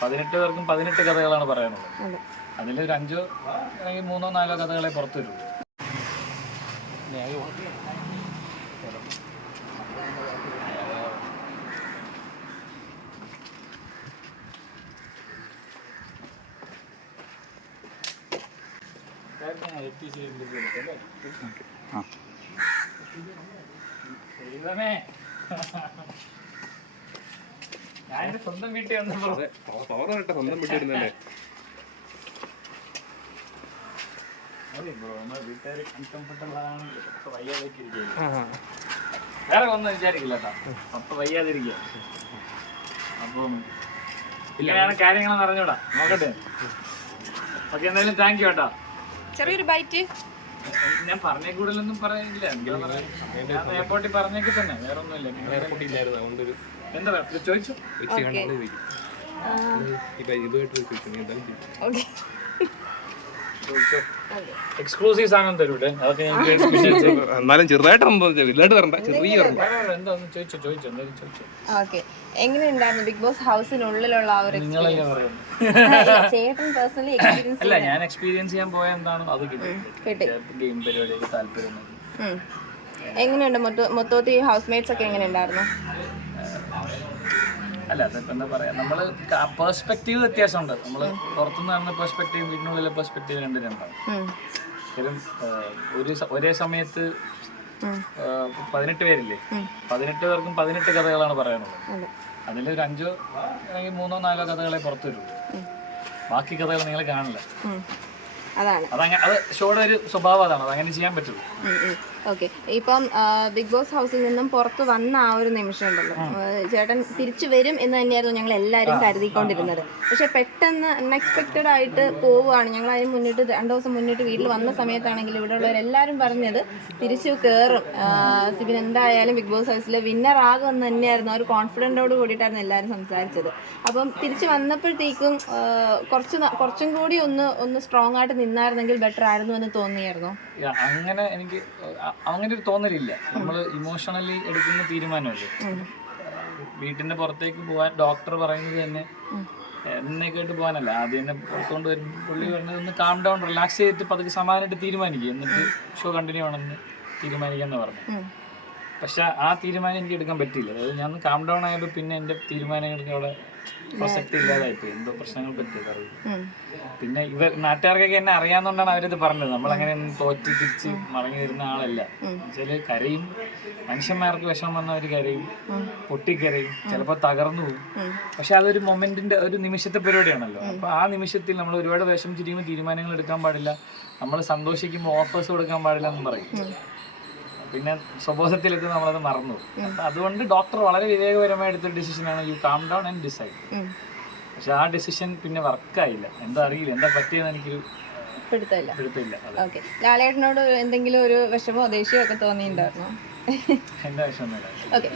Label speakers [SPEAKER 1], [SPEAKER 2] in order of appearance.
[SPEAKER 1] പതിനെട്ട് പേർക്കും പതിനെട്ട് കഥകളാണ് പറയാനുള്ളത്.
[SPEAKER 2] അതിൽ
[SPEAKER 1] ഒരു അഞ്ചോ അല്ലെങ്കിൽ മൂന്നോ നാലോ കഥകളെ പുറത്തു വരൂ ദൈവമേ ഞാൻ എന്റെ സ്വന്തം വീട്ടിൽ വന്നപ്പോ
[SPEAKER 3] സ്വന്തം
[SPEAKER 1] ഇരിക്കുകയാണ് വേറെ ഒന്നും വിചാരിക്കില്ല കേട്ടോ. അപ്പൊ വയ്യാതിരിക്കുക. അപ്പം ഇങ്ങനെയാണ് കാര്യങ്ങളെന്ന് അറിഞ്ഞൂടാ നോക്കട്ടെ. ഓക്കെ എന്തായാലും താങ്ക് യു കേട്ടോ.
[SPEAKER 2] ചെറിയൊരു ബൈറ്റ്
[SPEAKER 1] ഞാൻ പറഞ്ഞ കൂടുതലൊന്നും പറയുന്നില്ല ഞാൻ എയർപോർട്ടിൽ പറഞ്ഞേക്ക് തന്നെ. വേറൊന്നുമില്ല.
[SPEAKER 3] എയർപോർട്ടിൽ ഇല്ലായിരുന്നു. അതുകൊണ്ടൊരു
[SPEAKER 1] എന്താ പറയാ? ചോദിച്ചു?
[SPEAKER 3] കണ്ടു ചോദിക്കും ഇപ്പൊ ഇതുമായിട്ട് ചോദിച്ചു നീ എന്തായാലും ചോദിച്ചു
[SPEAKER 2] ഓക്കെ.
[SPEAKER 1] ചോദിച്ചോ എക്സ്ക്ലൂസീവ് സാധനം തരൂടെ അതൊക്കെ
[SPEAKER 3] എന്നാലും ചെറുതായിട്ട് വലുതായിട്ട് തരണ്ട ചെറിയ പറഞ്ഞു
[SPEAKER 1] വേറെ വേറെ എന്താന്ന് ചോദിച്ചോ ചോദിച്ചോ എന്തായാലും ചോദിച്ചോ.
[SPEAKER 2] ഓക്കെ. എങ്ങനെയുണ്ടായിരുന്നു ബിഗ് ബോസ് ഹൗസിനുള്ളിലുള്ള ആ ഒരു
[SPEAKER 1] നിങ്ങളല്ലേ പറയുന്നത്
[SPEAKER 2] ചേട്ടൻ പേഴ്സണലി എക്സ്പീരിയൻസ്
[SPEAKER 1] അല്ല ഞാൻ എക്സ്പീരിയൻസ് ചെയ്യാൻ പോയ എന്താണോ അത് കിട്ടി.
[SPEAKER 2] കിട്ടി.
[SPEAKER 1] ഗെയിം പരിപാടിയൊക്കെ താല്പര്യം.
[SPEAKER 2] എങ്ങനെയുണ്ട്? മൊത്ത മൊത്തത്തിൽ ഹൗസ് മേറ്റ്സ് ഒക്കെ എങ്ങനെയുണ്ടായിരുന്നു?
[SPEAKER 1] അല്ല അതിപ്പോ എന്താ പറയാ നമ്മൾ പെർസ്പെക്റ്റീവ് വ്യത്യാസമുണ്ട്. നമ്മൾ പുറത്തുനിന്ന് കാണുന്ന പെർസ്പെക്റ്റീവ് വീടിനുള്ളിലെ പെർസ്പെക്റ്റീവ് രണ്ട് രണ്ടാണ്. ഒരു ഒരേ സമയത്ത് പതിനെട്ട് പേരില്ലേ. പതിനെട്ട് പേർക്കും പതിനെട്ട് കഥകളാണ് പറയാനുള്ളത്.
[SPEAKER 2] അതിൽ
[SPEAKER 1] ഒരു അഞ്ചോ അല്ലെങ്കിൽ മൂന്നോ നാലോ കഥകളെ പുറത്തു വരുള്ളൂ ബാക്കി കഥകൾ നിങ്ങൾ കാണില്ല.
[SPEAKER 2] അതാണ്.
[SPEAKER 1] അത് ഷോയുടെ ഒരു സ്വഭാവം അതാണ്. അതങ്ങനെ ചെയ്യാൻ പറ്റുള്ളൂ.
[SPEAKER 2] ഓക്കെ. ഇപ്പം ബിഗ് ബോസ് ഹൗസിൽ നിന്നും പുറത്ത് വന്ന ആ ഒരു നിമിഷം ഉണ്ടല്ലോ. ചേട്ടൻ തിരിച്ചു വരും എന്ന് തന്നെയായിരുന്നു ഞങ്ങൾ എല്ലാവരും കരുതിക്കൊണ്ടിരുന്നത്. പക്ഷെ പെട്ടെന്ന് അൺഎക്സ്പെക്റ്റഡ് ആയിട്ട് പോവുകയാണ്. ഞങ്ങൾ അതിന് മുന്നിട്ട് രണ്ടു ദിവസം മുന്നിട്ട് വീട്ടിൽ വന്ന സമയത്താണെങ്കിൽ ഇവിടെ ഉള്ളവരെല്ലാവരും പറഞ്ഞത് തിരിച്ചു കയറും സിബിൻ എന്തായാലും ബിഗ് ബോസ് ഹൗസിൽ വിന്നർ ആകുമെന്ന് തന്നെയായിരുന്നു. ഒരു കോൺഫിഡന്റോട് കൂടിയിട്ടായിരുന്നു എല്ലാവരും സംസാരിച്ചത്. അപ്പം തിരിച്ചു വന്നപ്പോഴത്തേക്കും കുറച്ച് കുറച്ചും കൂടി ഒന്ന് ഒന്ന് സ്ട്രോങ് ആയിട്ട് നിന്നായിരുന്നെങ്കിൽ ബെറ്റർ ആയിരുന്നു എന്ന് തോന്നിയായിരുന്നു?
[SPEAKER 1] അങ്ങനെ എനിക്ക് അങ്ങനെ ഒരു തോന്നലില്ല. നമ്മൾ ഇമോഷണലി എടുക്കുന്ന തീരുമാനമല്ലേ? വീട്ടിന്റെ പുറത്തേക്ക് പോവാൻ ഡോക്ടർ പറയുന്നത് തന്നെ എന്നെ കേട്ട് പോകാനല്ല. ആദ്യം തന്നെ പുറത്തോണ്ട് വരുമ്പോൾ പുള്ളി പറഞ്ഞത് ഒന്ന് കാം ഡൗൺ റിലാക്സ് ചെയ്തിട്ട് പതുക്കെ സമാധാനമായിട്ട് തീരുമാനിക്കുക എന്നിട്ട് ഷോ കണ്ടിന്യൂ ആണെന്ന് തീരുമാനിക്കാന്ന് പറഞ്ഞു. പക്ഷെ ആ തീരുമാനം എനിക്ക് എടുക്കാൻ പറ്റിയില്ല. അതായത് ഞാൻ കാം ഡൗൺ ആയപ്പോൾ പിന്നെ എന്റെ തീരുമാനങ്ങൾക്ക് അവിടെ പ്രസക്തി ഇല്ലാതായിട്ട് എന്തോ പ്രശ്നങ്ങൾ പറ്റിയത് അറിയില്ല പിന്നെ ഇവർ നാട്ടുകാർക്കൊക്കെ എന്നെ അറിയാവുന്നതുകൊണ്ടാണ് അവരിത് പറഞ്ഞത്. നമ്മളങ്ങനെ തോറ്റി തോറ്റ് തിരിച്ച് മടങ്ങി വരുന്ന ആളല്ല. എന്നുവെച്ചാൽ കരയും. മനുഷ്യന്മാർക്ക് വിഷമം വന്ന ഒരു കരയും. പൊട്ടിക്കരയും. ചിലപ്പോൾ തകർന്നു പോകും പക്ഷെ അതൊരു മൊമെന്റിന്റെ ഒരു നിമിഷത്തെ പരിപാടിയാണല്ലോ. അപ്പൊ ആ നിമിഷത്തിൽ നമ്മൾ ഒരുപാട് വിഷമിച്ചിരിക്കുമ്പോൾ തീരുമാനങ്ങൾ എടുക്കാൻ പാടില്ല. നമ്മൾ സന്തോഷിക്കുമ്പോൾ ഓഫേഴ്സ് കൊടുക്കാൻ പാടില്ല എന്ന് പറയും. പിന്നെ സ്വബോധത്തിലെത്തി നമ്മളത് മറന്നു. അതുകൊണ്ട് ഡോക്ടർ വളരെ വിവേകപരമായി എടുത്ത ഡിസിഷൻ ആണ് you calm down and decide. പക്ഷെ ആ ഡിസിഷൻ പിന്നെ വർക്കായില്ല എന്താ അറിയില്ല. എന്താ പറ്റിയെന്ന് എനിക്കൊരു
[SPEAKER 2] പിടുത്തമില്ല ഓക്കെ. ലാലേട്ടനോട് എന്തെങ്കിലും ഒരു വിഷമോ ദേഷ്യമോ ഒക്കെ തോന്നിയിട്ടുണ്ടായിരുന്നോ?
[SPEAKER 1] എന്താ വിഷമം
[SPEAKER 2] ഓക്കെ.